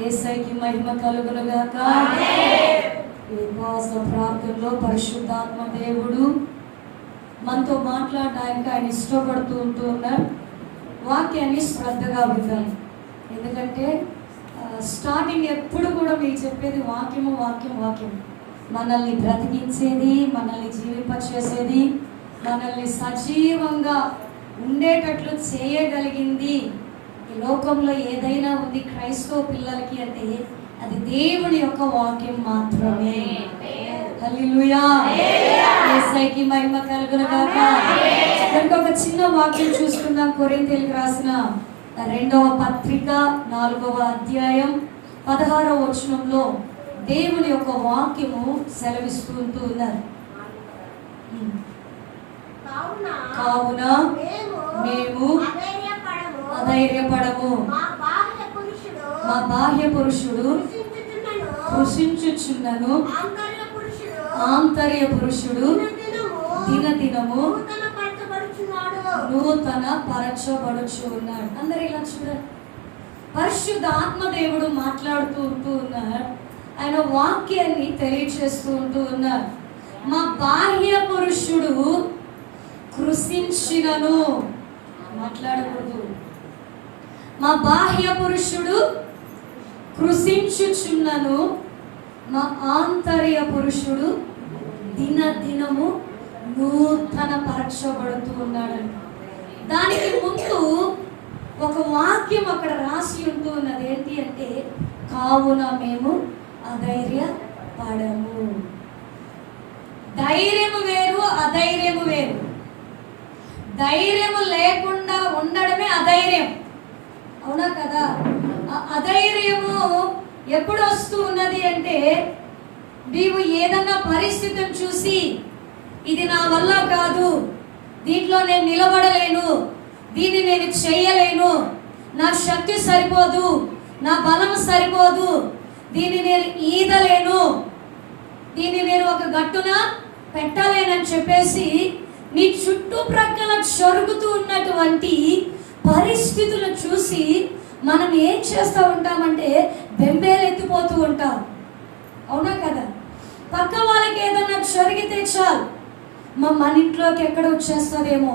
యేసయ్యకి మహిమ కలుగును గాక. ఉపవాస ప్రార్థనలో పరిశుద్ధాత్మ దేవుడు మనతో మాట్లాడడానికి ఆయన ఇష్టపడుతూ ఉన్నారు. వాక్యాన్ని శ్రద్ధగా విందాం. ఎందుకంటే స్టార్టింగ్ ఎప్పుడు కూడా మీకు చెప్పేది వాక్యము వాక్యం వాక్యం. మనల్ని బ్రతికించేది, మనల్ని జీవింపచేసేది, మనల్ని సజీవంగా ఉండేటట్లు చేయగలిగింది ఈ లోకంలో ఏదైనా ఉంది క్రైస్తవ పిల్లలకి అంటే అది దేవుని యొక్క వాక్యం మాత్రమే. హల్లెలూయా. యేసయ్యకి మహిమ కలుగును గాక. దానికి ఒక చిన్న వాక్యం చూసుకుందాం. కొరింథీయులకు రాసిన 2వ పత్రిక 4వ అధ్యాయం 16వ వచనంలో దేవుని యొక్క వాక్యము సెలవిస్తూ ఉన్నారు. కావున మేము అధైర్యపడము, మా బాహ్య పురుషుడు కృషించుచున్నను, ఆంతర్య పురుషుడు దినదినము నూతన పరచబడుచు ఉన్నాడు. అందరు ఇలా చూడండి. పరిశుద్ధ ఆత్మదేవుడు మాట్లాడుతూ ఉన్నారు. ఆయన వాక్యాన్ని తెలియచేస్తూ ఉన్నారు. మా బాహ్య పురుషుడు కృషించినను, మాట్లాడకూడదు. మా బాహ్య పురుషుడు కృషించుచున్నను, మా ఆంతర్య పురుషుడు దినదినము నూతన పరచబడుతూ ఉన్నాడంట. దానికి ముందు ఒక వాక్యం అక్కడ రాసి ఉంటూ ఉన్నది. ఏంటి అంటే, కావున మేము అధైర్యపడము. ధైర్యము వేరు, అధైర్యము వేరు. ధైర్యము లేకుండా ఉండడమే అధైర్యం, అవునా కదా? అధైర్యము ఎప్పుడు వస్తూ ఉన్నది అంటే, నీవు ఏదన్నా పరిస్థితిని చూసి ఇది నా వల్ల కాదు, దీంట్లో నేను నిలబడలేను, దీన్ని నేను చేయలేను, నా శక్తి సరిపోదు, నా బలం సరిపోదు, దీన్ని నేను ఈదలేను, దీన్ని నేను ఒక గట్టున పెట్టలేనని చెప్పేసి నీ చుట్టుప్రక్కల జరుగుతూ ఉన్నటువంటి పరిస్థితులను చూసి మనం ఏం చేస్తూ ఉంటామంటే బెంబేలెత్తిపోతూ ఉంటాం, అవునా కదా? పక్క వాళ్ళకి ఏదన్నా జరిగితే చాలు, మన ఇంట్లోకి ఎక్కడ వచ్చేస్తుందేమో,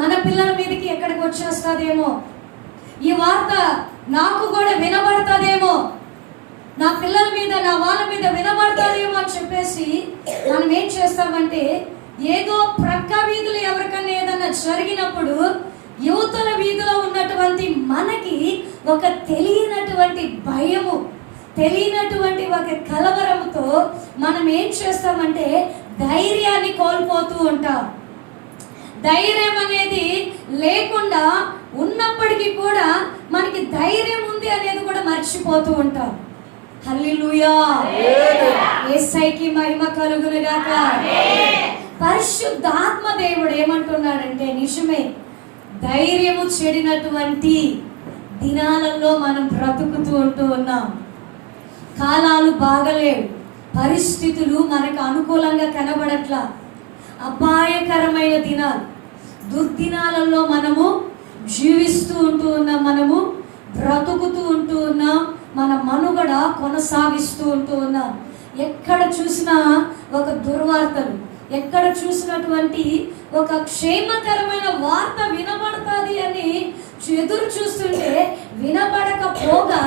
మన పిల్లల మీదకి ఎక్కడికి వచ్చేస్తుందేమో, ఈ వార్త నాకు కూడా వినబడుతుందేమో, నా పిల్లల మీద నా వాళ్ళ మీద వినబడతాదేమో అని చెప్పేసి మనం ఏం చేస్తామంటే, ఏదో ప్రక్క వీధులు ఎవరికన్నా ఏదన్నా జరిగినప్పుడు యువతల వీధిలో ఉన్నటువంటి మనకి ఒక తెలియనటువంటి భయము, తెలియనటువంటి ఒక కలవరంతో మనం ఏం చేస్తామంటే ధైర్యాన్ని కోల్పోతూ ఉంటాం. ధైర్యం అనేది లేకుండా ఉన్నప్పటికీ కూడా మనకి ధైర్యం ఉంది అనేది కూడా మర్చిపోతూ ఉంటాం. హల్లెలూయా. యేసయ్యకి మహిమ కలుగును గాక. పరిశుద్ధాత్మ దేవుడు ఏమంటున్నాడంటే, నిజమే, ధైర్యము చెడినటువంటి దినాలలో మనం బ్రతుకుతూ ఉన్నాం. కాలాలు బాగలేవు, పరిస్థితులు మనకు అనుకూలంగా కనబడట్లా, అపాయకరమైన దినాలు, దుర్దినాలలో మనము జీవిస్తూ ఉన్నాం, మనము బ్రతుకుతూ ఉన్నాం, మన మనుగడ కొనసాగిస్తూ ఉన్నాం. ఎక్కడ చూసినా ఒక దుర్వార్తలు, ఎక్కడ చూసినటువంటి ఒక క్షేమకరమైన వార్త వినబడుతుంది అని ఎదురు చూస్తుంటే వినబడకపోగా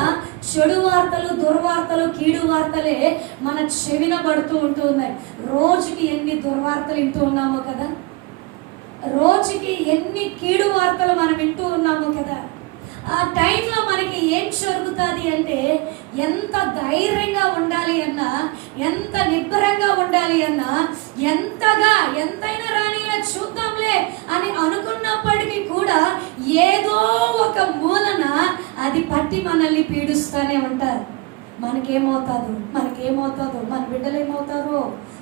చెడు వార్తలు, దుర్వార్తలు, కీడు వార్తలే మన చెవిన పడుతూ ఉన్నాయి. రోజుకి ఎన్ని దుర్వార్తలు వింటూ ఉన్నామో కదా, రోజుకి ఎన్ని కీడు వార్తలు మనం వింటూ ఉన్నామో కదా. ఆ టైంలో మనకి ఏం జరుగుతుంది అంటే, ఎంత ధైర్యంగా ఉండాలి అన్నా, ఎంత నిబ్బరంగా ఉండాలి అన్నా, ఎంతైనా రానిలా చూద్దాంలే అని అనుకున్నప్పటికీ కూడా ఏదో ఒక మూలన అది పట్టి మనల్ని పీడిస్తూనే ఉంటారు. మనకేమవుతుందో, మన బిడ్డలు ఏమవుతారో,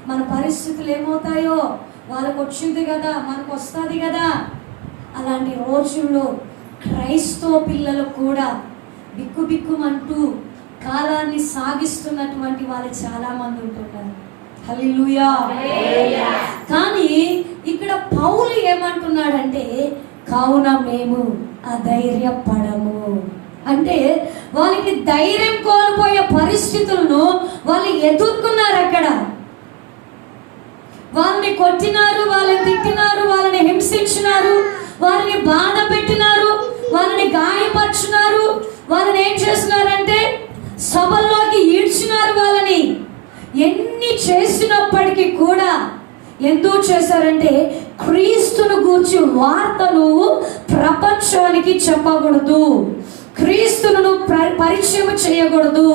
మన పరిస్థితులు ఏమవుతాయో, వాళ్ళకు వచ్చింది కదా, మనకు వస్తుంది కదా. అలాంటి రోజుల్లో క్రైస్తవ పిల్లలు కూడా బిక్కుబిక్కుమంటూ కాలాన్ని సాగిస్తున్నటువంటి వాళ్ళు చాలా మంది ఉంటున్నారు. హల్లెలూయా. కానీ ఇక్కడ పౌలు ఏమంటున్నాడంటే, కావున మేము అధైర్యపడము. అంటే వాళ్ళకి ధైర్యం కోల్పోయే పరిస్థితులను వాళ్ళు ఎదుర్కొన్నారు. అక్కడ వాళ్ళని కొట్టినారు, వాళ్ళని తిట్టినారు, వాళ్ళని హింసించినారు, వాళ్ళని బాధ పెట్టినారు, వాళ్ళని గాయపరిచినారు. వాళ్ళని ఏం చేస్తున్నారంటే సభల్లోకి ఈడ్చినారు. వాళ్ళని ఎన్ని చేసినప్పటికీ కూడా ఎందుకు చేశారంటే క్రీస్తును గూర్చి వార్తను ప్రపంచానికి చెప్పకూడదు, క్రీస్తును పరిచయం చేయకూడదు,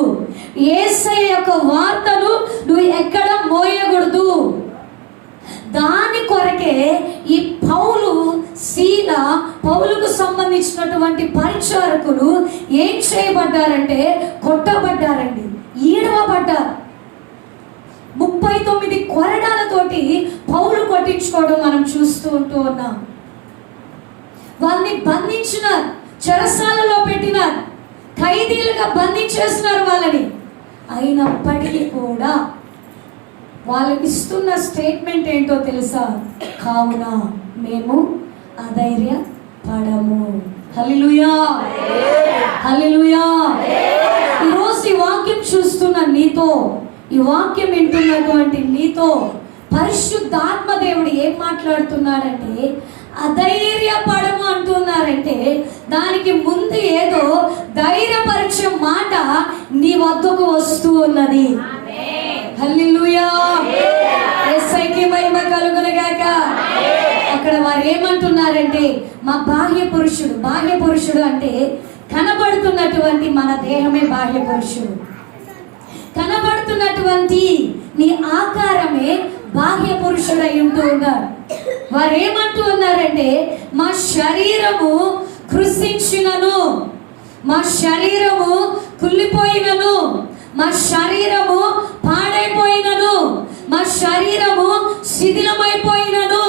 యేసయ్య యొక్క వార్తను నువ్వు ఎక్కడ మోయకూడదు. దాని కొరకే ఈ పౌలు, శీల, పౌలుకు సంబంధించినటువంటి పరిచారకులు ఏం చేయబడ్డారంటే కొట్టబడ్డారండి, ఈడవబడ్డారు. 39 కొరడాలతోటి పౌలు కొట్టించుకోవడం మనం చూస్తూ ఉన్నాం. వాళ్ళని బంధించినారు, చెరసాలలో పెట్టినారు, ఖైదీలుగా బంధించేస్తున్నారు వాళ్ళని. అయినప్పటికీ కూడా వాళ్ళకి ఇస్తున్న స్టేట్మెంట్ ఏంటో తెలుసా? కావున మేము అధైర్యపడము. హల్లెలూయా, హల్లెలూయా. ఈరోజు ఈ వాక్యం చూస్తున్న నీతో, ఈ వాక్యం వింటున్నటువంటి నీతో పరిశుద్ధాత్మ దేవుడు ఏం మాట్లాడుతున్నాడంటే అధైర్యపడము అంటున్నారంటే దానికి ముందు ఏదో ధైర్యపరిచే మాట నీ వద్దకు వస్తూ ఉన్నది. హల్లెలూయా, యేసయ్యకి మహిమ కలుగును గాక. అక్కడ వారు ఏమంటున్నారంటే మా బాహ్య పురుషుడు అంటే కనబడుతున్నటువంటి మన దేహమే బాహ్య పురుషుడు, కనబడుతున్నటువంటి నీ ఆకారమే బాహ్య పురుషుడై ఉంటూ ఉన్నారు. వారు ఏమంటూ ఉన్నారంటే మా శరీరము కృషించినను, మా శరీరము కుళ్ళిపోయినను, మా శరీరము పాడైపోయినను, మా శరీరము శిథిలమైపోయినను,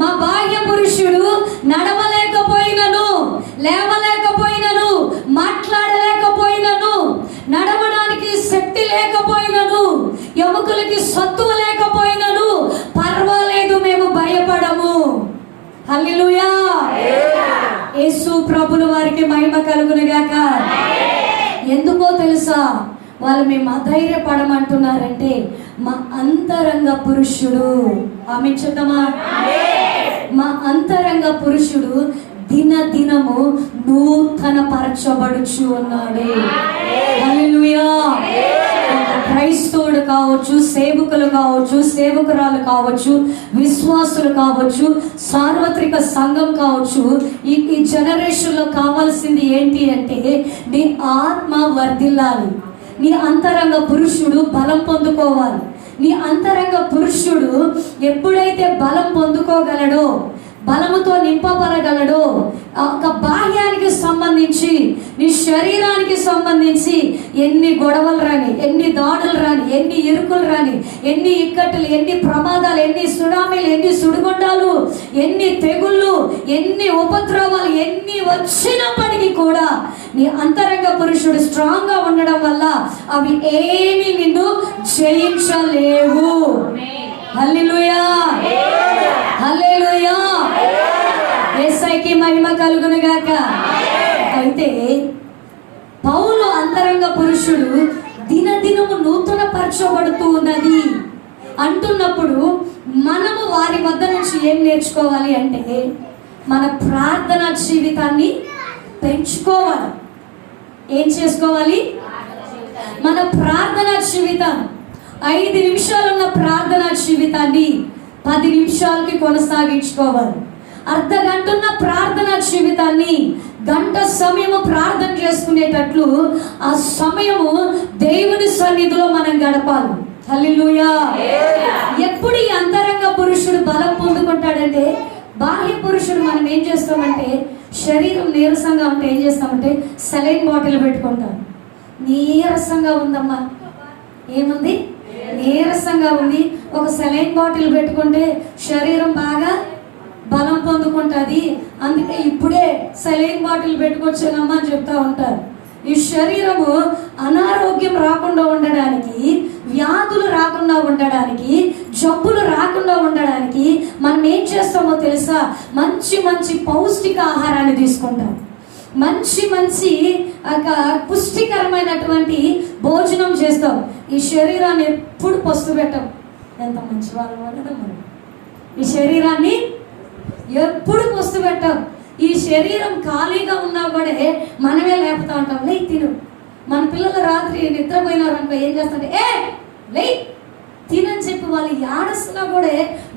మా బాహ్య పురుషుడు నడవలేకపోయినను, లేవలేకపోయినను, మాట్లాడలేకపోయినను, నడవడానికి శక్తి లేకపోయినను, ఎముకలకి సత్తువ లేకపోయినను పర్వాలేదు, మేము భయపడము. హల్లెలూయా, యేసు ప్రభుల వారికి మహిమ కలుగును గాక. ఎందుకో తెలుసా? వాళ్ళు మేము అధైర్యపడమంటున్నారంటే మా అంతరంగ పురుషుడు, ఆమె చెప్తామా, మా అంతరంగ పురుషుడు దినదినము నూతన పరచబడుచు ఉన్నాడు. హల్లెలూయా. క్రైస్తవుడు కావచ్చు, సేవకులు కావచ్చు, సేవకురాలు కావచ్చు, విశ్వాసులు కావచ్చు, సార్వత్రిక సంఘం కావచ్చు, ఈ జనరేషన్లో కావాల్సింది ఏంటి అంటే నీ ఆత్మ వర్ధిల్లాలి, నీ అంతరంగ పురుషుడు బలం పొందుకోవాలి. నీ అంతరంగ పురుషుడు ఎప్పుడైతే బలం పొందుకోగలడో, బలముతో నింపబడగలడో, ఒక బాహ్యానికి సంబంధించి నీ శరీరానికి సంబంధించి ఎన్ని గొడవలు రాని, ఎన్ని దాడులు రాని, ఎన్ని ఇరుకులు రాని, ఎన్ని ఇక్కట్లు, ఎన్ని ప్రమాదాలు, ఎన్ని సునామీలు, ఎన్ని సుడిగుండాలు, ఎన్ని తెగుళ్ళు, ఎన్ని ఉపద్రవాలు ఎన్ని వచ్చినప్పటికీ కూడా నీ అంతరంగ పురుషుడు స్ట్రాంగ్ గా ఉండడం వల్ల అవి ఏమీ నిన్ను జయించలేవు. హల్లెలూయా, హల్లెలూయా, యేసయ్యకి మహిమ కలుగును గాక. అయితే పౌలు అంతరంగ పురుషుడు దినదినము నూతన పరచబడుతూ ఉన్నది అంటున్నప్పుడు మనము వారి వద్ద నుంచి ఏం నేర్చుకోవాలి అంటే మన ప్రార్థన జీవితాన్ని పెంచుకోవాలి. ఏం చేసుకోవాలి? మన ప్రార్థన జీవితం 5 నిమిషాలున్న ప్రార్థన జీవితాన్ని 10 నిమిషాలకి కొనసాగించుకోవాలి. అర్ధ గంట ఉన్న ప్రార్థన జీవితాన్ని గంట సమయము ప్రార్థన చేసుకునేటట్లు ఆ సమయము దేవుని సన్నిధిలో మనం గడపాలి. హల్లెలూయా. ఎప్పుడు ఈ అంతరంగ పురుషుడు బలం పొందుకుంటాడంటే బాహ్య పురుషుడు మనం ఏం చేస్తామంటే శరీరం నీరసంగా ఉంటే ఏం చేస్తామంటే సెలైన్ బాటిల్ పెట్టుకుంటాం. నీరసంగా ఉందమ్మా, ఏముంది, నీరసంగా ఉంది, ఒక సెలైన్ బాటిల్ పెట్టుకుంటే శరీరం బాగా బలం పొందుకుంటుంది. అందుకే ఇప్పుడే సెలైన్ బాటిల్ పెట్టుకొచ్చానమ్మా అని చెప్తా ఉంటారు. ఈ శరీరము అనారోగ్యం రాకుండా ఉండడానికి, వ్యాధులు రాకుండా ఉండడానికి, జబ్బులు రాకుండా ఉండడానికి మనం ఏం చేస్తామో తెలుసా? మంచి మంచి పౌష్టిక ఆహారాన్ని తీసుకుంటాం, మంచి మంచి పుష్టిక రుచికరమైనటువంటి భోజనం చేస్తాం. ఈ శరీరాన్ని ఎప్పుడు పస్తు పెట్టం. ఎంత మంచి వాళ్ళం కదా మనం. ఈ శరీరాన్ని ఎప్పుడు పస్తు పెట్టం. ఈ శరీరం ఖాళీగా ఉన్నా కూడా మనమే లేపుతా ఉంటాం, లే తిను. మన పిల్లలు రాత్రి నిద్రపోయినారనుకో ఏం చేస్తారంటే లే తినని చెప్పి వాళ్ళు ఏడుస్తున్నా కూడా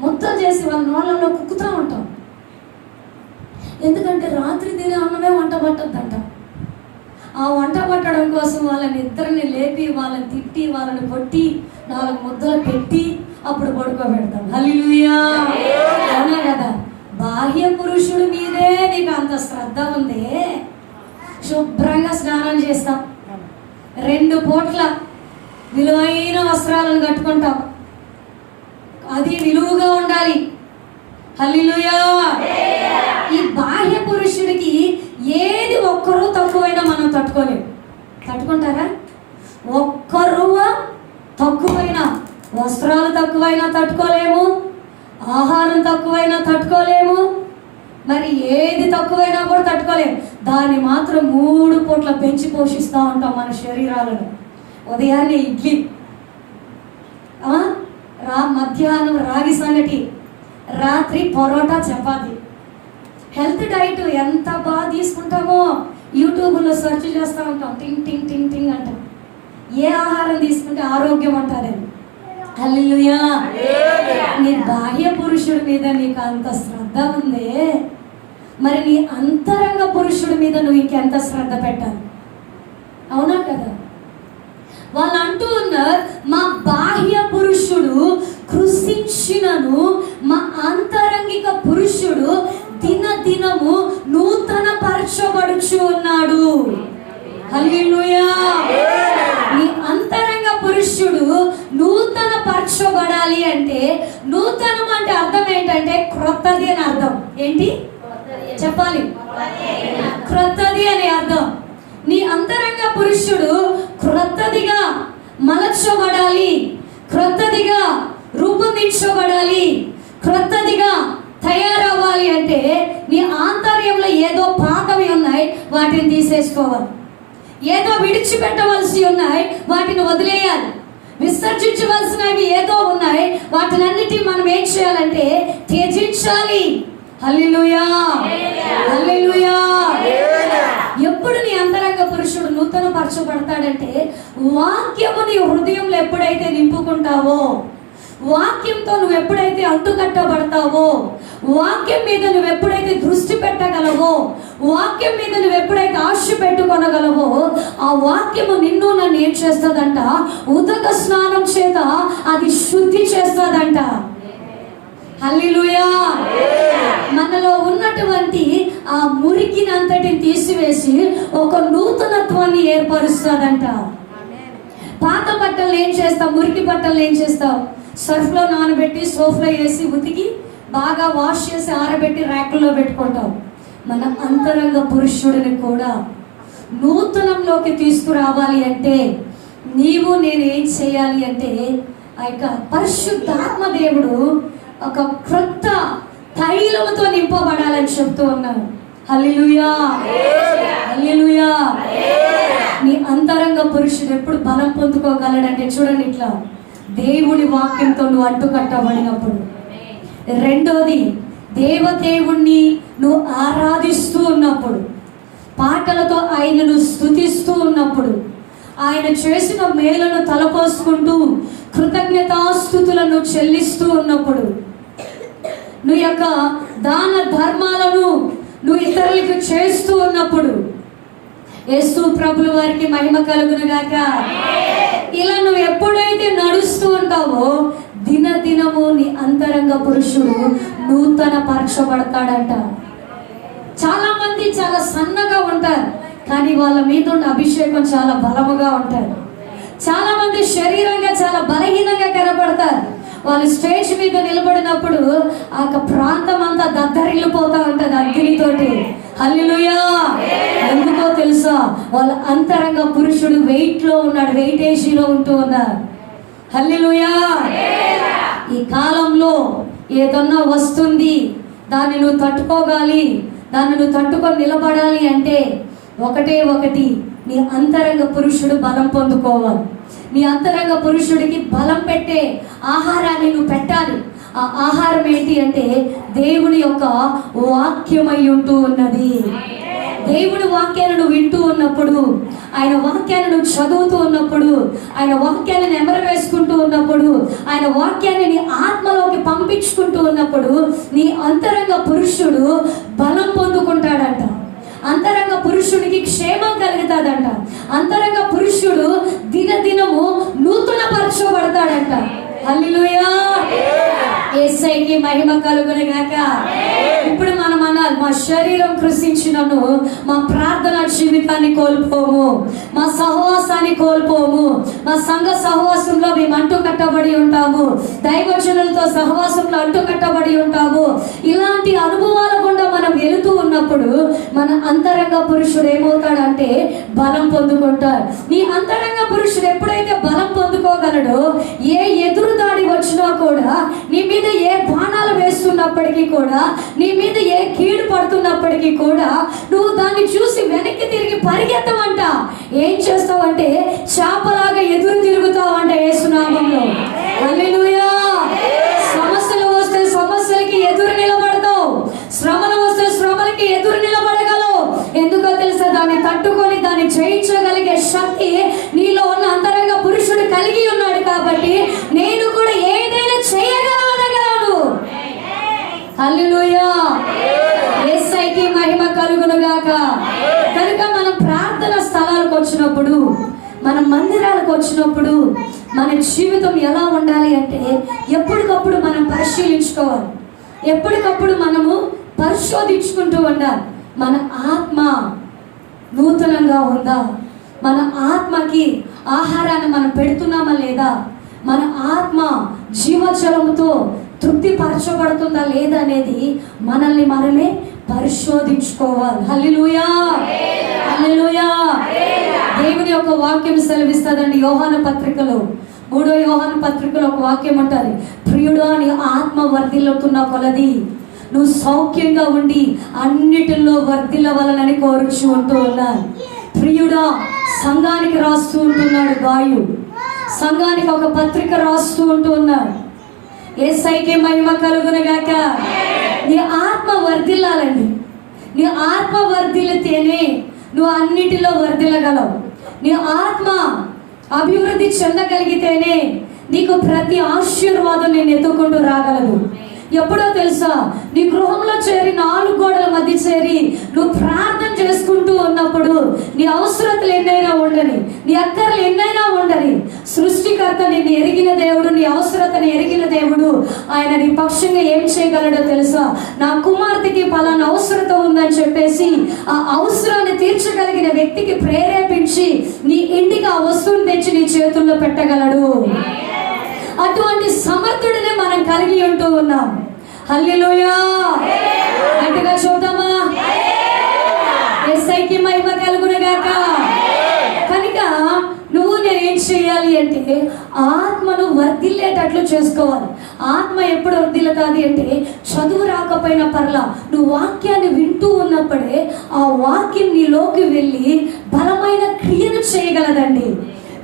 మొత్తం చేసి వాళ్ళ నోళ్ళలో కుక్కుతూ ఉంటాం. ఎందుకంటే రాత్రి తినే అన్నమే వంట పట్టద్దంట. ఆ వంట పట్టడం కోసం వాళ్ళని ఇద్దరిని లేపి వాళ్ళని తిట్టి వాళ్ళని కొట్టి 4 ముద్దలు పెట్టి అప్పుడు పడుకోబెడతాం. హల్లెలూయా. అవునా కదా? బాహ్య పురుషుడి మీదే నీకు అంత శ్రద్ధ ఉందే, శుభ్రంగా స్నానం చేస్తాం, 2 పూట్ల విలువైన వస్త్రాలను కట్టుకుంటాం, అది విలువగా ఉండాలి. హల్లెలూయా. ఈ బాహ్య పురుషుడికి ఏది ఒక్కరూ తక్కువైనా మనం తట్టుకోలేము. తట్టుకుంటారా? ఒక్కరు తక్కువైనా, వస్త్రాలు తక్కువైనా తట్టుకోలేము, ఆహారం తక్కువైనా తట్టుకోలేము, మరి ఏది తక్కువైనా కూడా తట్టుకోలేము. దాన్ని మాత్రం 3 పూట్ల పెంచి పోషిస్తూ ఉంటాం మన శరీరాలను. ఉదయాన్నే ఇడ్లీ, మధ్యాహ్నం రాగి సంగటి, రాత్రి పరోటా చపాతి. హెల్త్ డైట్ ఎంత బాగా తీసుకుంటామో యూట్యూబ్లో సెర్చ్ చేస్తూ ఉంటాం, టింగ్ టింగ్ టింగ్ టింగ్ అంటాం. ఏ ఆహారం తీసుకుంటే ఆరోగ్యం అంటారని. హల్లెలూయా. నీ బాహ్య పురుషుడి మీద నీకు అంత శ్రద్ధ ఉందే, మరి నీ అంతరంగ పురుషుడి మీద నువ్వు ఇంకెంత శ్రద్ధ పెట్టాలి? అవునా కదా? వాళ్ళు అంటూ ఉన్నారు, మా బాహ్య పురుషుడు కృషించినను మా అంతరంగిక పురుషుడు దినదినము నూతన పరచబడుచు ఉన్నాడు. హల్లెలూయా. నీ అంతరంగ పురుషుడు నూతన పరచబడాలి అంటే, నూతనం అంటే అర్థం ఏంటంటే క్రొత్తది అని అర్థం. ఏంటి చెప్పాలి? క్రొత్తది అని అర్థం. నీ అంతరంగ పురుషుడు క్రొత్తదిగా మలచబడాలి, క్రొత్తదిగా రూపొందించబడాలి, క్రొత్తదిగా తయారవ్వాలి అంటే నీ ఆంతర్యంలో ఏదో పాతవి ఉన్నాయి, వాటిని తీసేసుకోవాలి. ఏదో విడిచిపెట్టవలసి ఉన్నాయి, వాటిని వదిలేయాలి. విసర్జించవలసినవి ఏదో ఉన్నాయి, వాటినన్నిటి మనం ఏం చేయాలంటే త్యజించాలి. హల్లెలూయా. హల్లెలూయా. ఎప్పుడు నీ అంతరంగ పురుషుడు నూతన పరచబడతాడంటే, వాక్యము నీ హృదయంలో ఎప్పుడైతే నింపుకుంటావో, వాక్యంతో నువ్వు ఎప్పుడైతే అంటుకట్టబడతావో, వాక్యం మీద నువ్వు ఎప్పుడైతే దృష్టి పెట్టగలవో, వాక్యం మీద నువ్వు ఎప్పుడైతే ఆశ పెట్టుకొనగలవో, ఆ వాక్యము నిన్ను నన్ను ఏం చేస్తుందంట? ఉదక స్నానం చేత అది శుద్ధి చేస్తుందంట. హల్లెలూయా. మనలో ఉన్నటువంటి ఆ మురికిని అంతటిని తీసివేసి ఒక నూతనత్వాన్ని ఏర్పరుస్తుందంట. పాత బట్టలు ఏం చేస్తాం? మురికి బట్టలు ఏం చేస్తాం? సర్ఫ్లో నానబెట్టి సోఫ్లో వేసి ఉతికి బాగా వాష్ చేసి ఆరబెట్టి ర్యాక్లో పెట్టుకుంటాం. మన అంతరంగ పురుషుడిని కూడా నూతనంలోకి తీసుకురావాలి అంటే నీవు నేను ఏం చేయాలి అంటే, ఆ యొక్క పరిశుద్ధాత్మ దేవుడు ఒక క్రొత్త తైలముతో నింపబడాలని చెప్తూ ఉన్నాను. హల్లెలూయా. హల్లెలూయా. నీ అంతరంగ పురుషుడు ఎప్పుడు బలం పొందుకోగలడంటే చూడండి, ఇట్లా దేవుడి వాక్యంతో నువ్వు అంటుకట్టబడినప్పుడు. రెండోది, దేవదేవుణ్ణి నువ్వు ఆరాధిస్తూ ఉన్నప్పుడు, పాటలతో ఆయనను స్తుతిస్తూ ఉన్నప్పుడు, ఆయన చేసిన మేలను తలపోసుకుంటూ కృతజ్ఞతాస్తుతులను చెల్లిస్తూ ఉన్నప్పుడు, నువ్వు యొక్క దాన ధర్మాలను నువ్వు ఇతరులకు చేస్తూ ఉన్నప్పుడు, యేసు ప్రభుల వారికి మహిమ కలుగునుగాక. ఇలా నువ్వు ఎప్పుడైతే నడుస్తూ ఉంటావో దినదినము నీ అంతరంగ పురుషుడు నూతన పరచబడతాడంట. చాలా మంది చాలా సన్నగా ఉంటారు, కానీ వాళ్ళ మీద ఉన్న అభిషేకం చాలా బలముగా ఉంటారు. చాలా మంది శరీరంగా చాలా బలహీనంగా కనబడతారు. వాళ్ళు స్టేజ్ మీద నిలబడినప్పుడు ఆ ప్రాంతం అంతా దద్దరిల్లిపోతా ఉంటుంది అగ్నితోటి. హల్లెలూయా. ఎందుకో తెలుసా? వాళ్ళ అంతరంగ పురుషుడు వెయిట్లో ఉన్నాడు, వెయిటేజీలో ఉంటూ ఉన్నారు. హల్లెలూయా. ఈ కాలంలో ఏదన్నా వస్తుంది, దాన్ని నువ్వు తట్టుకోగాలి, దాన్ని నువ్వు తట్టుకొని నిలబడాలి అంటే ఒకటే ఒకటి, నీ అంతరంగ పురుషుడు బలం పొందుకోవాలి. నీ అంతరంగ పురుషుడికి బలం పెట్టే ఆహారాన్ని నువ్వు పెట్టాలి. ఆ ఆహారం ఏంటి అంటే దేవుని యొక్క వాక్యమై ఉంటూ ఉన్నది. దేవుడి వాక్యాలను నువ్వు వింటూ ఉన్నప్పుడు, ఆయన వాక్యాన్ని నువ్వు చదువుతూ ఉన్నప్పుడు, ఆయన వాక్యాన్ని నెమరవేసుకుంటూ ఉన్నప్పుడు, ఆయన వాక్యాన్ని నీ ఆత్మలోకి పంపించుకుంటూ ఉన్నప్పుడు నీ అంతరంగ పురుషుడు బలం పొందుకుంటాడంట. అంతరంగ పురుషుడికి క్షేమం కలుగుతాదంట. అంతరంగ పురుషుడు దినదినము నూతన పరచబడతాడంట. హల్లెలూయా. యేసయ్యకి మహిమ కలుగును గాక. ఇప్పుడు మనం అనాలి, మా శరీరం కృషించినను మా ప్రార్థన జీవితాన్ని కోల్పోము, మా సహవాసాన్ని కోల్పోము, మా సంఘ సహవాసంలో మేము అంటు కట్టబడి ఉంటాము, దైవజనులతో సహవాసంలో అంటు కట్టబడి ఉంటాము. ఇలాంటి అనుభవాల గుండా మనం వెళుతూ ఉన్నప్పుడు మన అంతరంగ పురుషుడు ఏమవుతాడంటే బలం పొందుకుంటాడు. నీ అంతరంగ పురుషుడు ఎప్పుడైతే బలం పొందుకోగలడో, ఏ ఎదురు దాడి వచ్చినా కూడా, నీ మీద ఏ బాణాలు వేస్తున్నప్పటికీ కూడా, నీ మీద ఏ కీడు పడుతున్నప్పటికీ కూడా నువ్వు దాన్ని చూసి వెనక్కి తిరిగి పరిగెత్తవంట. ఏం చేస్తావంటే చాపలాగా ఎదురు తిరుగుతావంట యేసునామంలో. హల్లెలూయా. సమస్యలు వస్తే సమస్యలకి ఎదురు నిలబడతావు, శ్రమలు వస్తే శ్రమలకి ఎదురు నిలబడగలవు. ఎందుకో తెలుసా? దాన్ని తట్టుకొని దాన్ని జయించగలిగే శక్తి నీలో ఉన్న అంతరంగ పురుషుడు కలిగి ఉన్నాడు. కాబట్టి నేను కూడా ఏదైనా చేయగలను. హల్లెలూయా. యేసయ్యకి మహిమ కలుగును గాక. కనుక మనం ప్రార్థన స్థలాలకు వచ్చినప్పుడు, మన మందిరాలకు వచ్చినప్పుడు మన జీవితం ఎలా ఉండాలి అంటే ఎప్పటికప్పుడు మనం పరిశీలించుకోవాలి. ఎప్పటికప్పుడు మనము పరిశోధించుకుంటూ ఉండాలి. మన ఆత్మ నూతనంగా ఉందా? మన ఆత్మకి ఆహారాన్ని మనం పెడుతున్నామా లేదా? మన ఆత్మ జీవజలముతో తృప్తిపరచబడుతుందా లేదా అనేది మనల్ని మనమే పరిశోధించుకోవాలి. హల్లెలూయా. హల్లెలూయా. దేవుని యొక్క వాక్యం సెలవిస్తుందండి. యోహాను పత్రికలో 3వ యోహాను పత్రికలో ఒక వాక్యం ఉంటుంది. ప్రియుడా, నీ ఆత్మ వర్ధిల్లుతున్న కొలది నువ్వు సౌఖ్యంగా ఉండి అన్నిటిలో వర్ధిల్లవలనని కోరుచు ఉంటూ ఉన్నారు. ప్రియుడా సంఘానికి రాస్తూ ఉంటున్నాడు గాయు. సంఘానికి ఒక పత్రిక రాస్తూ ఉంటూ ఉన్నాడు. యేసయ్యకి మహిమ కలుగును గాక. నీ ఆత్మ వర్ధిల్లాలండి. నీ ఆత్మ వర్ధిల్లితేనే నువ్వు అన్నిటిలో వర్ధిల్లగలవు. నీ ఆత్మ అభివృద్ధి చెందగలిగితేనే నీకు ప్రతి ఆశీర్వాదం నేను ఎత్తుకుంటూ రాగలదు. ఎప్పుడో తెలుసా? నీ గృహంలో చేరి 4 గోడల మధ్య చేరి నువ్వు ప్రార్థన చేసుకుంటూ ఉన్నప్పుడు నీ అవసరతలు ఎన్నైనా ఉండని, నీ అక్కర్లు ఎన్నైనా ఉండని, సృష్టికర్త నిన్ను ఎరిగిన దేవుడు, నీ అవసరతను ఎరిగిన దేవుడు, ఆయన నీ పక్షంగా ఏం చేయగలడో తెలుసా? నా కుమార్తెకి పలానా అవసరత ఉందని చెప్పేసి ఆ అవసరాన్ని తీర్చగలిగిన వ్యక్తికి ప్రేరేపించి నీ ఇంటికి ఆ వస్తువుని తెచ్చి నీ చేతుల్లో పెట్టగలడు. అటువంటి సమర్థుడినే మనం కలిగి ఉంటూ ఉన్నాం. హల్లెలూయా. గట్టిగా చూద్దామా? యేసయ్యకి మహిమ కలుగును గాక. కనుక నువ్వు నేను ఏం చేయాలి అంటే ఆత్మను వర్ధిల్లేటట్లు చేసుకోవాలి. ఆత్మ ఎప్పుడు వర్ధిల్లుతుంది అంటే చదువు రాకపోయినా పర్లా, నువ్వు వాక్యాన్ని వింటూ ఉన్నప్పుడే ఆ వాక్యం నీలోకి వెళ్ళి బలమైన క్రియను చేయగలదండి.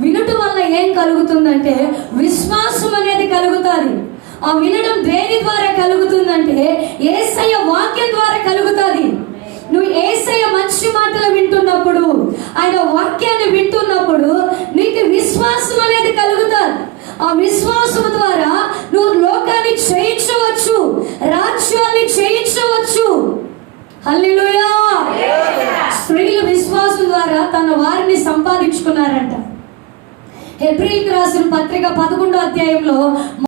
వినుట వల్ల ఏం కలుగుతుందంటే విశ్వాసం అనేది కలుగుతుంది. ఆ వినడం దేని ద్వారా కలుగుతుందంటే యేసయ్య వాక్యం ద్వారా కలుగుతుంది. నువ్వు యేసయ్య మంచి మాటలు వింటున్నప్పుడు, ఆయన వాక్యాన్ని వింటున్నప్పుడు నీకు విశ్వాసం అనేది కలుగుతుంది. ఆ విశ్వాసం ద్వారా నువ్వు లోకాన్ని జయించవచ్చు, రాజ్యాన్ని జయించవచ్చు. హల్లెలూయా. స్త్రీలు విశ్వాసం ద్వారా తన వారిని సంపాదించుకున్నారంట. హెబ్రీయులకు రాసిన పత్రిక 11వ అధ్యాయంలో